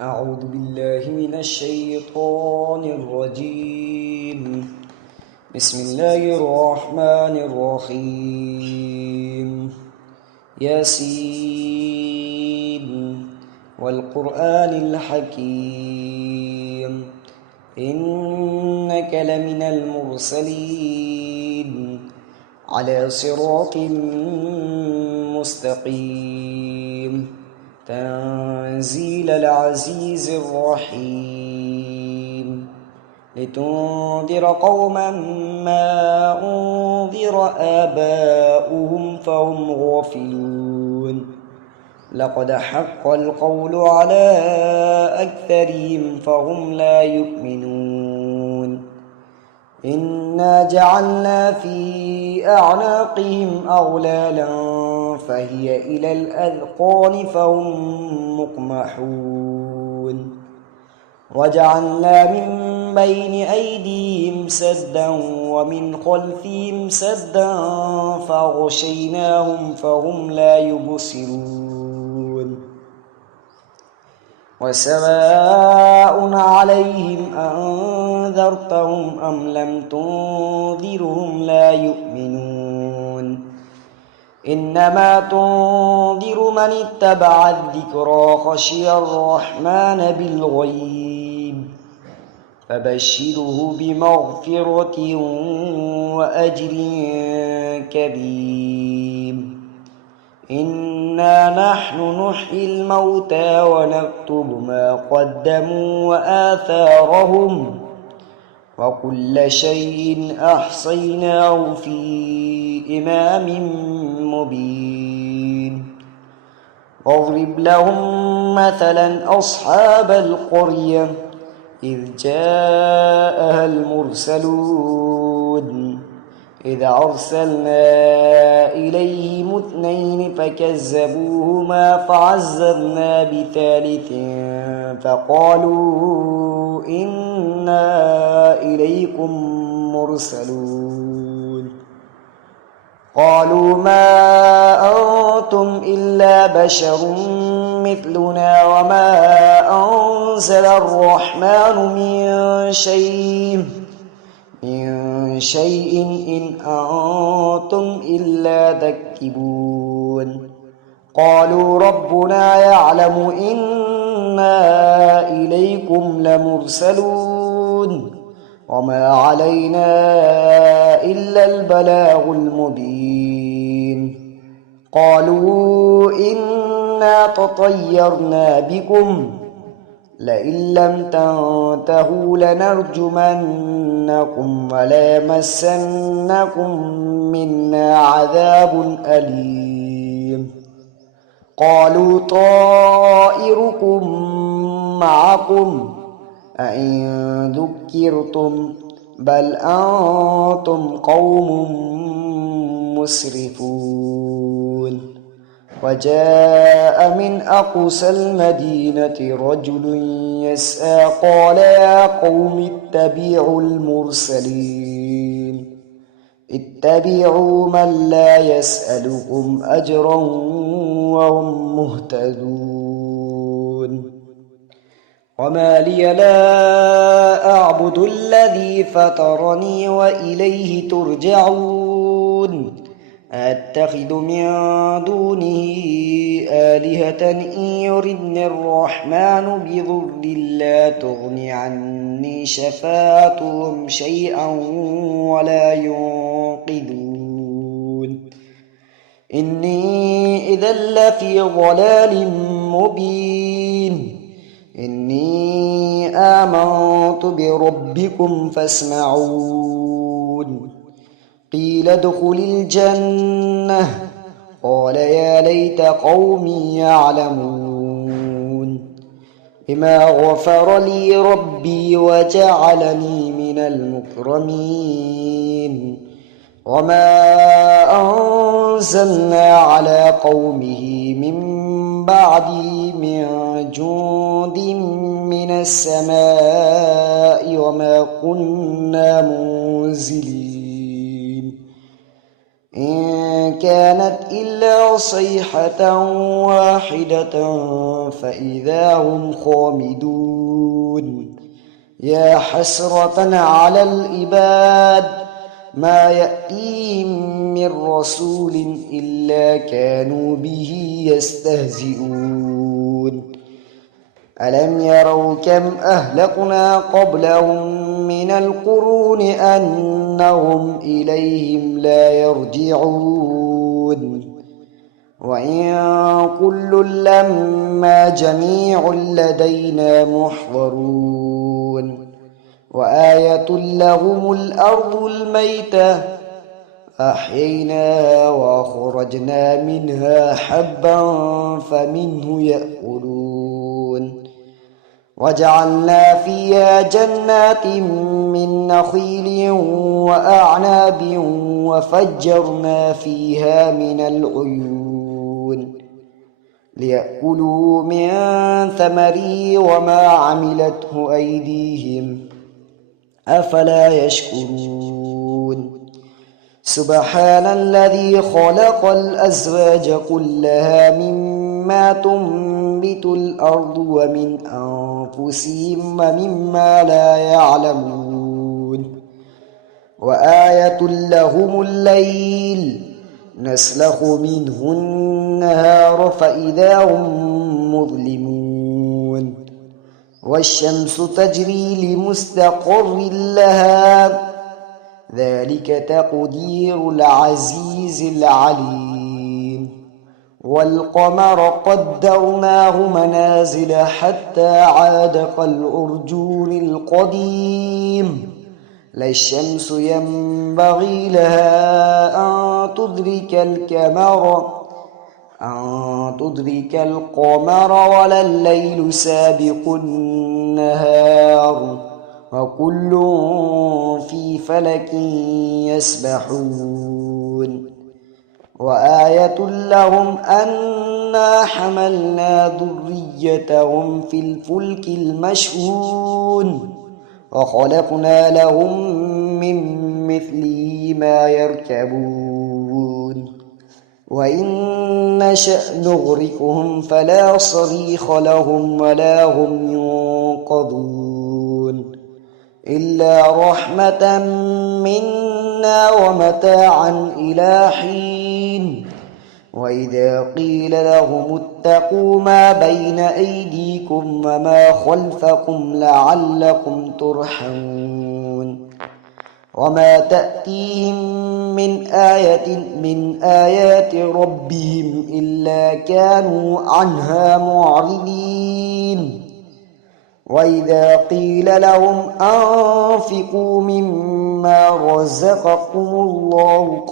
أعوذ بالله من الشيطان الرجيم. بسم الله الرحمن الرحيم. ياسين والقرآن الحكيم إنك لمن المرسلين على صراط مستقيم تنزيل العزيز الرحيم لتنذر قوما ما أنذر آباؤهم فهم غافلون لقد حق القول على أكثرهم فهم لا يؤمنون إنا جعلنا في أعناقهم أغلالا فهي إلى الأذقان فهم مقمحون وجعلنا من بين أيديهم سدا ومن خلفهم سدا فغشيناهم فهم لا يبصرون وسواء عليهم أنذرتهم أم لم تنذرهم لا يؤمنون إنما تنذر من اتبع الذكرى خشي الرحمن بالغيب فبشره بمغفرة وأجر كبير إنا نحن نحيي الموتى ونكتب ما قدموا وآثارهم وكل شيء أحصيناه في إمام مبين واضرب لهم مثلا أصحاب القرية إذ جاءها المرسلون إذ أرسلنا إليهم 2 فكذبوهما فعززنا بثالث فقالوا إنا إليكم مرسلون قالوا ما أنتم إلا بشر مثلنا وما أنزل الرحمن من شيء إن أنتم إلا تكذبون قالوا ربنا يعلم إنا إليكم لمرسلون وما علينا إلا البلاغ المبين قالوا إنا تطيرنا بكم لئن لم تنتهوا لنرجمنكم وليمسنكم منا عذاب أليم قالوا طائركم معكم أئن ذكرتم بل أنتم قوم مسرفون وجاء من أقصى المدينة رجل يسعى قال يا قوم اتبعوا المرسلين اتبعوا من لا يسألكم أجرا وهم مهتدون وما لي لا أعبد الذي فطرني وإليه ترجعون أتخذ من دونه آلهة إن يردني الرحمن بضر لا تغن عني شفاعتهم شيئا ولا ينقذون إني إذا لفي ضلال مبين إني آمنت بربكم فاسمعون قيل ادخل الجنة قال يا ليت قومي يعلمون بما غفر لي ربي وجعلني من المكرمين وما أنزلنا على قومه من بعده من جند من السماء وما كنا منزلين إن كانت إلا صيحة واحدة فإذا هم خامدون يا حسرة على العباد ما يأتيهم من رسول إلا كانوا به يستهزئون ألم يروا كم أهلكنا قبلهم من القرون أنهم إليهم لا يرجعون وإن كل لما جميع لدينا محضرون وآية لهم الأرض الميتة أحييناها وأخرجنا منها حبا فمنه يأكلون وجعلنا فيها جنات من نخيل وأعناب وفجرنا فيها من العيون ليأكلوا من ثمره وما عملته أيديهم أفلا يشكرون سبحان الذي خلق الأزواج كلها مما تنبت الأرض ومن أنفسهم ومما لا يعلمون وآية لهم الليل نسلخ منه النهار فإذا هم مظلمون والشمس تجري لمستقر لها ذلك تقدير العزيز العليم والقمر قدرناه منازل حتى عاد كالعرجون القديم لا الشمس ينبغي لها أن تدرك القمر ولا الليل سابق النهار وكل في فلك يسبحون وآية لهم أنا حملنا ذريتهم في الفلك المشحون وخلقنا لهم من مثله ما يركبون وإن نشأ نغرقهم فلا صريخ لهم ولا هم ينقذون إلا رحمة منا ومتاعا إلى حين وإذا قيل لهم اتقوا ما بين أيديكم وما خلفكم لعلكم ترحمون وما تأتيهم من آية من آيات ربهم إلا كانوا عنها معرضين وإذا قيل لهم أنفقوا مما رزقكم الله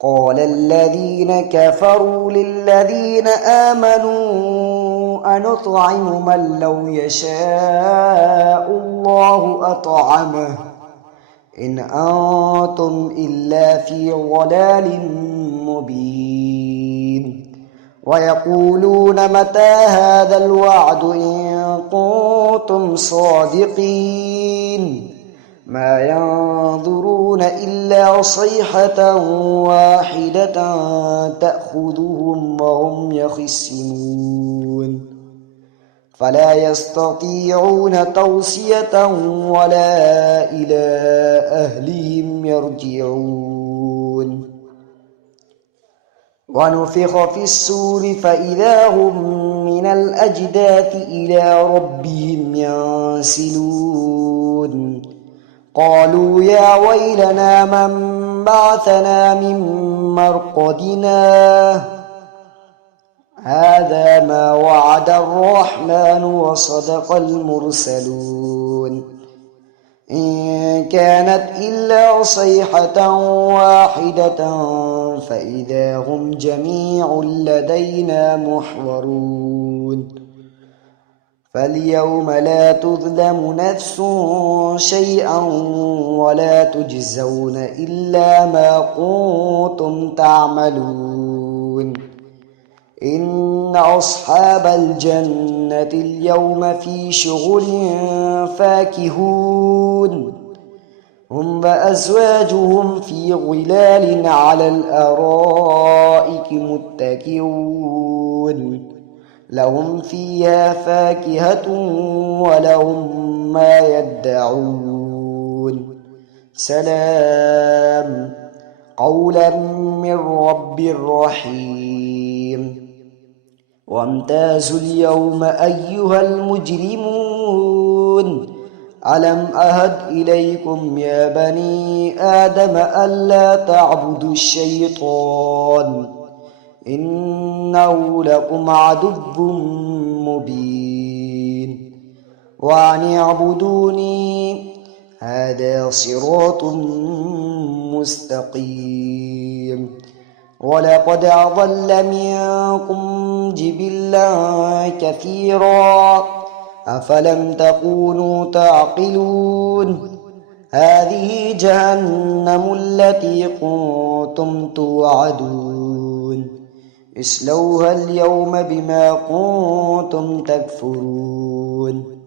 قال الذين كفروا للذين آمنوا أنطعم من لو يشاء الله أطعمه إن أنتم إلا في ضلال مبين ويقولون متى هذا الوعد إن كنتم صادقين ما ينظرون إلا صيحة واحدة تأخذهم وهم يخصمون فلا يستطيعون توصية ولا إلى أهلهم يرجعون ونفخ في السور فإذا هم من الأجداث إلى ربهم ينسلون قالوا يا ويلنا من بعثنا من مرقدنا هذا ما وعد الرحمن وصدق المرسلون إن كانت إلا صيحة واحدة فإذا هم جميع لدينا محضرون فاليوم لا تظلم نفس شيئا ولا تجزون إلا ما كنتم تعملون إن أصحاب الجنة اليوم في شغل فاكهون هم وأزواجهم في ظلال على الأرائك متكئون لهم فيها فاكهة ولهم ما يدعون سلام قولا من رب رحيم وامتازوا اليوم أيها المجرمون ألم أهد إليكم يا بني آدم ألا تعبدوا الشيطان إنه لكم عدو مبين وأن اعبدوني هذا صراط مستقيم ولقد أضل منكم جبلا كثيرا أفلم تكونوا تعقلون هذه جهنم التي كنتم توعدون اصلوها اليوم بما كنتم تكفرون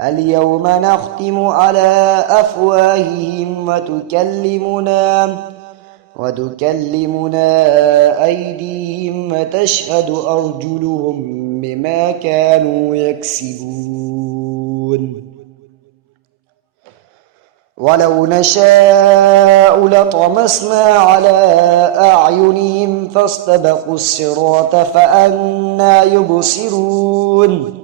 اليوم نختم على أفواههم وتكلمنا أيديهم وتشهد أرجلهم بما كانوا يكسبون ولو نشاء لطمسنا على أعينهم فاستبقوا الصراط فأنى يبصرون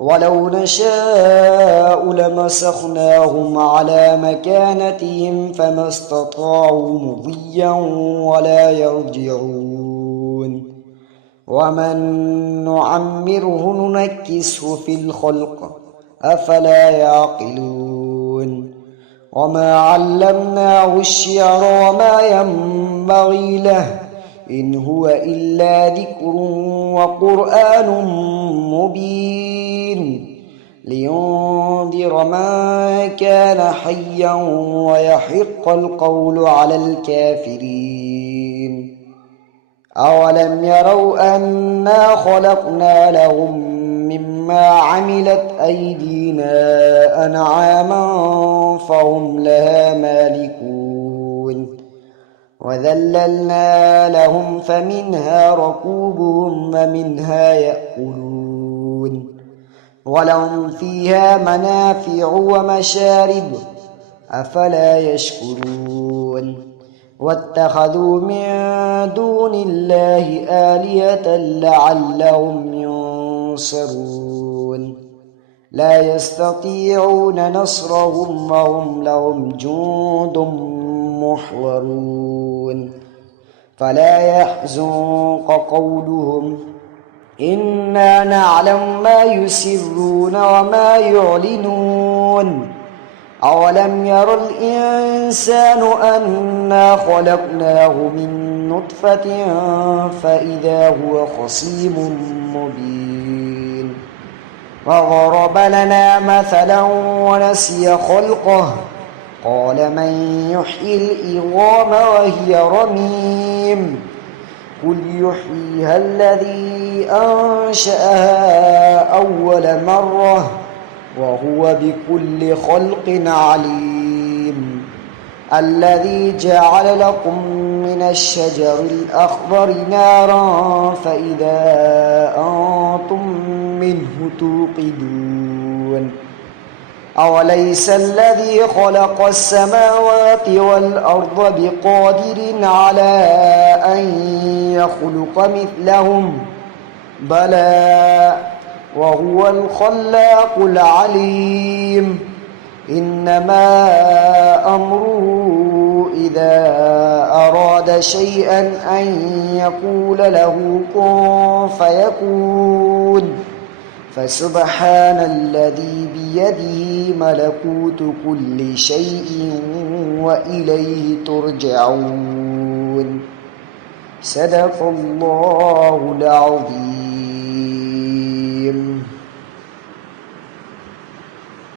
ولو نشاء لمسخناهم على مكانتهم فما استطاعوا مضيا ولا يرجعون ومن نعمره ننكسه في الخلق أفلا يعقلون وما علمناه الشعر وما ينبغي له إن هو إلا ذكر وقرآن مبين لينذر من كان حيا ويحق القول على الكافرين أولم يروا أنا خلقنا لهم مما عملت أيدينا أنعاما فهم لها مالكون وذللنا لهم فمنها ركوبهم ومنها يأكلون ولهم فيها منافع ومشارب أفلا يشكرون واتخذوا من دون الله آلهة لعلهم ينصرون لا يستطيعون نصرهم وهم لهم جند محضرون فلا يحزنك قولهم إنا نعلم ما يسرون وما يعلنون أولم ير الإنسان أنا خلقناه من نطفة فإذا هو خصيم مبين وضرب لنا مثلا ونسي خلقه قال من يحيي العظام وهي رميم قل يحييها الذي أنشأها أول مرة وهو بكل خلق عليم الذي جعل لكم من الشجر الأخضر نارا فإذا أنتم منه توقدون أوليس الذي خلق السماوات والأرض بقادر على أن يخلق مثلهم بلى وهو الخلاق العليم إنما أمره إذا أراد شيئا أن يقول له كن فيكون فسبحان الذي بيده ملكوت كل شيء وإليه ترجعون صدق الله العظيم.